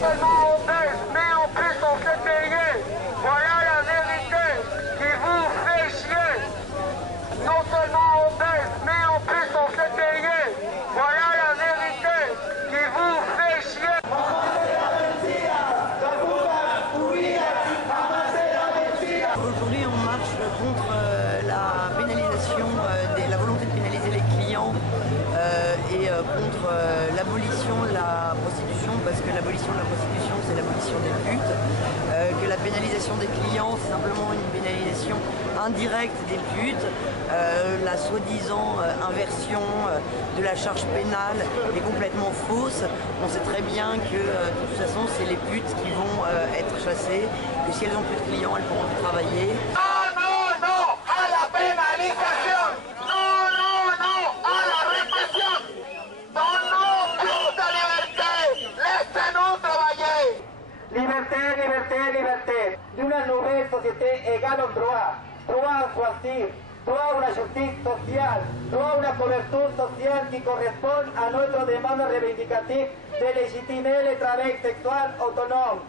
Seulement on baisse, mais en plus on fait payer. Voilà la vérité qui vous fait chier. Non seulement on baisse, mais en plus on fait payer. Voilà la vérité qui vous fait chier. Aujourd'hui, on marche contre la pénalisation, la volonté de pénaliser les clients et contre l'abolition de la prostitution, parce que l'abolition de la prostitution, c'est l'abolition des putes, que la pénalisation des clients, c'est simplement une pénalisation indirecte des putes, la soi-disant inversion de la charge pénale est complètement fausse. On sait très bien que de toute façon, c'est les putes qui vont être chassées, que si elles n'ont plus de clients, elles pourront plus travailler. Non, non, non à la pénalisation. Non, non, non à la répression. Donnons plus de liberté. Laissez-nous travailler. Liberté, liberté, liberté. D'una nouvelle société égale en droit. Droit à choisir. Droit à una justice sociale. Droit à una couverture sociale qui correspond à notre demande revendicative de légitimer le travail sexuel autonome.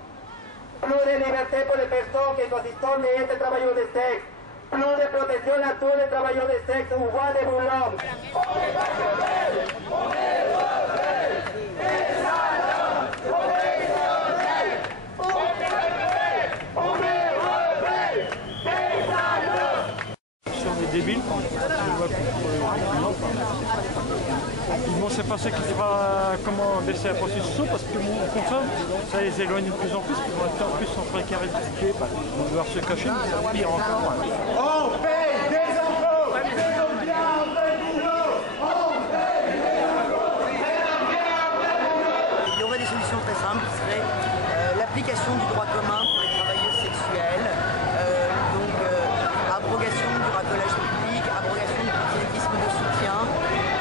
Plus de liberté pour les personnes qui choisissent d'être travailleurs de sexe. Plus de protection à tous les travailleurs de sexe ou voie de boulot. Débile, ils vont se passer qu'il faudra comment baisser la prostitution parce que au contraire ça les éloigne de plus en plus, ils vont être en plus en précarité, ils vont devoir se cacher, pire encore. On paye des impôts, Il y aurait des solutions très simples qui seraient l'application du droit commun pour les travailleuses sexuelles, abrogation du racolage public, abrogation du proxénétisme de soutien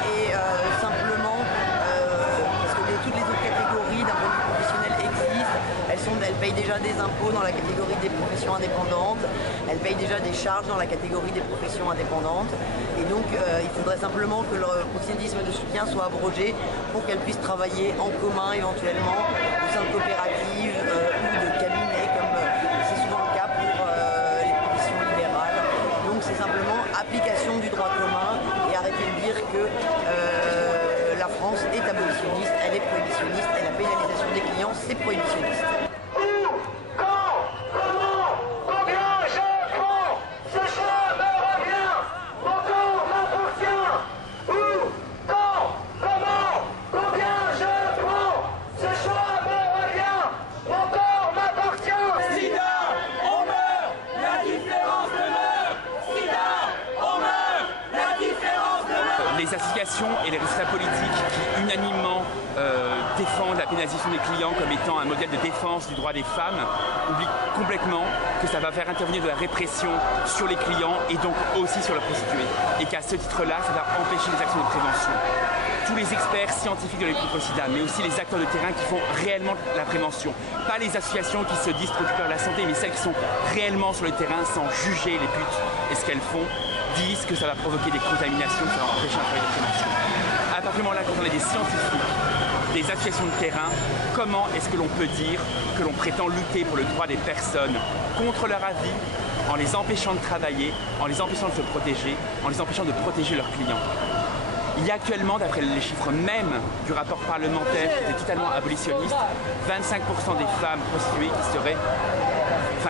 et simplement, parce que toutes les autres catégories d'un point de vue professionnel existent, elles payent déjà des impôts dans la catégorie des professions indépendantes, elles payent déjà des charges dans la catégorie des professions indépendantes et donc il faudrait simplement que le proxénétisme de soutien soit abrogé pour qu'elles puissent travailler en commun éventuellement au sein de coopératives ou de cabinets comme c'est souvent le cas pour les professions libérales. Donc c'est simplement application du droit commun et arrêter de dire que la France est abolitionniste, elle est prohibitionniste et la pénalisation des clients c'est prohibitionniste. Les associations et les responsables politiques qui unanimement défendent la pénalisation des clients comme étant un modèle de défense du droit des femmes oublient complètement que ça va faire intervenir de la répression sur les clients et donc aussi sur leurs prostituées et qu'à ce titre-là, ça va empêcher les actions de prévention. Tous les experts scientifiques de la lutte contre le sida, mais aussi les acteurs de terrain qui font réellement la prévention. Pas les associations qui se disent préoccupées de la santé, mais celles qui sont réellement sur le terrain sans juger les putes et ce qu'elles font, disent que ça va provoquer des contaminations, que ça va empêcher un travail de prévention. À partir du moment là, quand on a des scientifiques, des associations de terrain, comment est-ce que l'on peut dire que l'on prétend lutter pour le droit des personnes contre leur avis, en les empêchant de travailler, en les empêchant de se protéger, en les empêchant de protéger leurs clients? Il y a actuellement, d'après les chiffres même du rapport parlementaire qui est totalement abolitionniste, 25% des femmes prostituées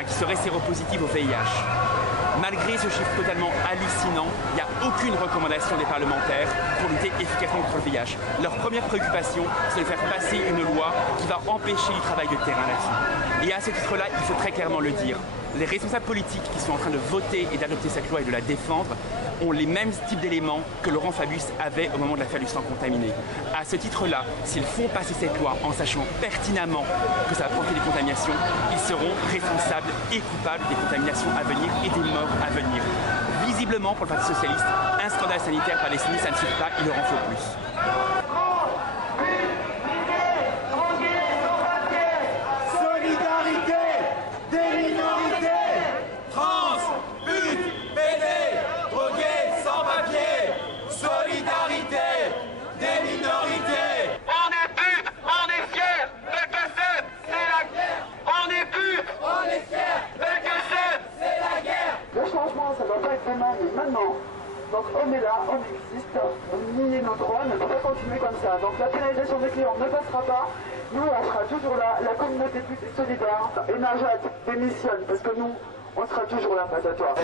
qui seraient séropositives au VIH. Malgré ce chiffre totalement hallucinant, il n'y a aucune recommandation des parlementaires pour lutter efficacement contre le VIH. Leur première préoccupation, c'est de faire passer une loi qui va empêcher du travail de terrain là-dessus. Et à ce titre-là, il faut très clairement le dire. Les responsables politiques qui sont en train de voter et d'adopter cette loi et de la défendre ont les mêmes types d'éléments que Laurent Fabius avait au moment de l'affaire du sang contaminé. À ce titre-là, s'ils font passer cette loi en sachant pertinemment que ça va provoquer des contaminations, ils seront responsables et coupables des contaminations à venir et des morts à venir. Visiblement, pour le Parti socialiste, un scandale sanitaire palestinien, ça ne suffit pas, il leur en faut plus. Donc on est là, on existe, nier nos droits ne peut pas continuer comme ça. Donc la pénalisation des clients ne passera pas. Nous, on sera toujours là, la communauté plus solidaire. Et Najat démissionne parce que nous, on sera toujours là face à toi.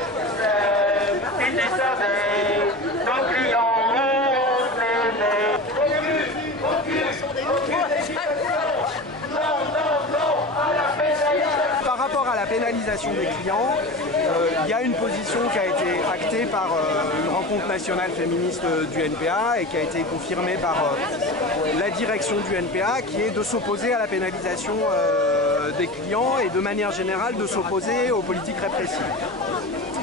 Par rapport à la pénalisation des clients, il y a une position qui a été actée par une rencontre nationale féministe du NPA et qui a été confirmée par la direction du NPA, qui est de s'opposer à la pénalisation des clients et de manière générale de s'opposer aux politiques répressives.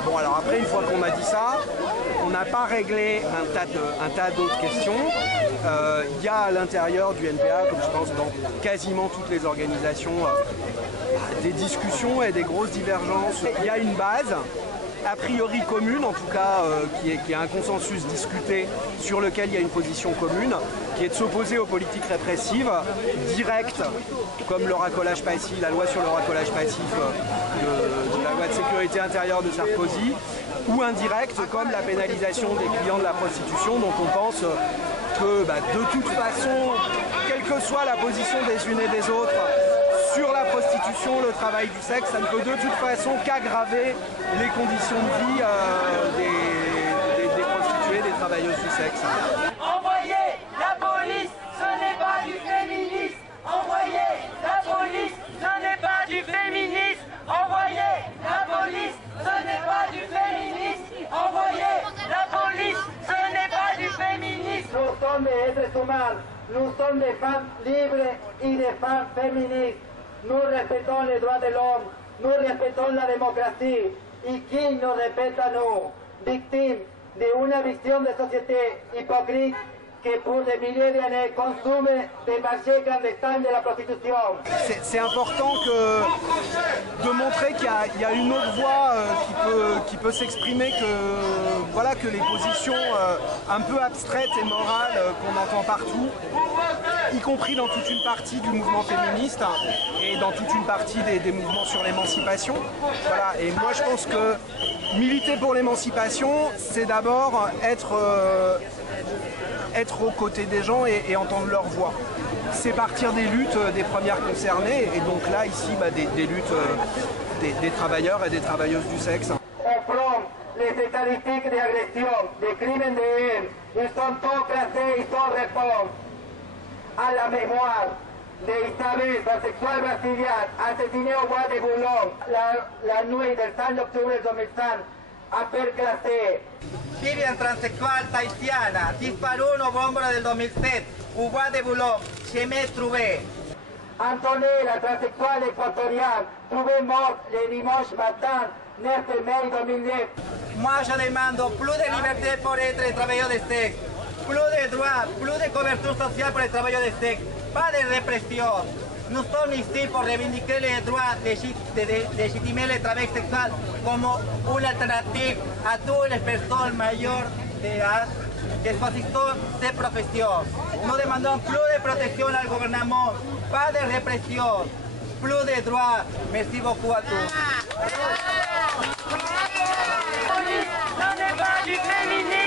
Bon, alors après, une fois qu'on a dit ça, on n'a pas réglé un tas d'autres questions. Il y a à l'intérieur du NPA, comme je pense dans quasiment toutes les organisations, des discussions et des grosses divergences. Il y a une base, a priori commune, en tout cas qui est un consensus discuté sur lequel il y a une position commune, qui est de s'opposer aux politiques répressives directes, comme le racolage passif, la loi sur le racolage passif de la loi de sécurité intérieure de Sarkozy, ou indirectes, comme la pénalisation des clients de la prostitution, dont on pense que de toute façon, quelle que soit la position des unes et des autres, sur la prostitution, le travail du sexe, ça ne peut de toute façon qu'aggraver les conditions de vie des prostituées, des travailleuses du sexe. Envoyez la police, ce n'est pas du féminisme. Envoyez la police, ce n'est pas du féminisme. Envoyez la police, ce n'est pas du féminisme. Envoyez la police, ce n'est pas du féminisme. Nous sommes des êtres humains, nous sommes des femmes libres et des femmes féministes. Nous respectons les droits de l'homme, nous respectons la démocratie. Et qui nous respecte à nous, victimes d'une vision de société hypocrite qui pour des milliers d'années consomme des marchés clandestins de la prostitution. C'est important de montrer qu'il y a une autre voix qui peut s'exprimer, que les positions un peu abstraites et morales qu'on entend partout, y compris dans toute une partie du mouvement féministe et dans toute une partie des mouvements sur l'émancipation. Voilà. Et moi je pense que militer pour l'émancipation, c'est d'abord être aux côtés des gens et entendre leur voix. C'est partir des luttes des premières concernées, et donc là, ici, des luttes des travailleurs et des travailleuses du sexe. On prend les statistiques d'agression, des crimes de haine, ils sont tous classés, ils sont répondus à la mémoire d'Isabelle, transsexuelle brésilienne, assassinée au bois de Boulogne, la nuit del 5 d'octubre 2005, appel classé. Vivian, transexual tahitiana, disparó una bomba del 2007, au bois de Boulogne, chez me trouvé. Antonella, transsexuelle équatoriale, trouvée morte le dimanche matin, 9 mai 2009. Moi, je demande plus de liberté pour être travailleur de sexe, plus de droits, plus de couverture sociale pour les travailleurs de sexe, pas de répression. Nous sommes ici pour revendiquer les droits de légitimer le travail sexuel comme une alternative à toutes les personnes majeures d'âge qui choisissent ces professions. Nous demandons plus de protection au gouvernement, pas de répression, plus de droits. Merci beaucoup à tous. Ce n'est pas du féminisme.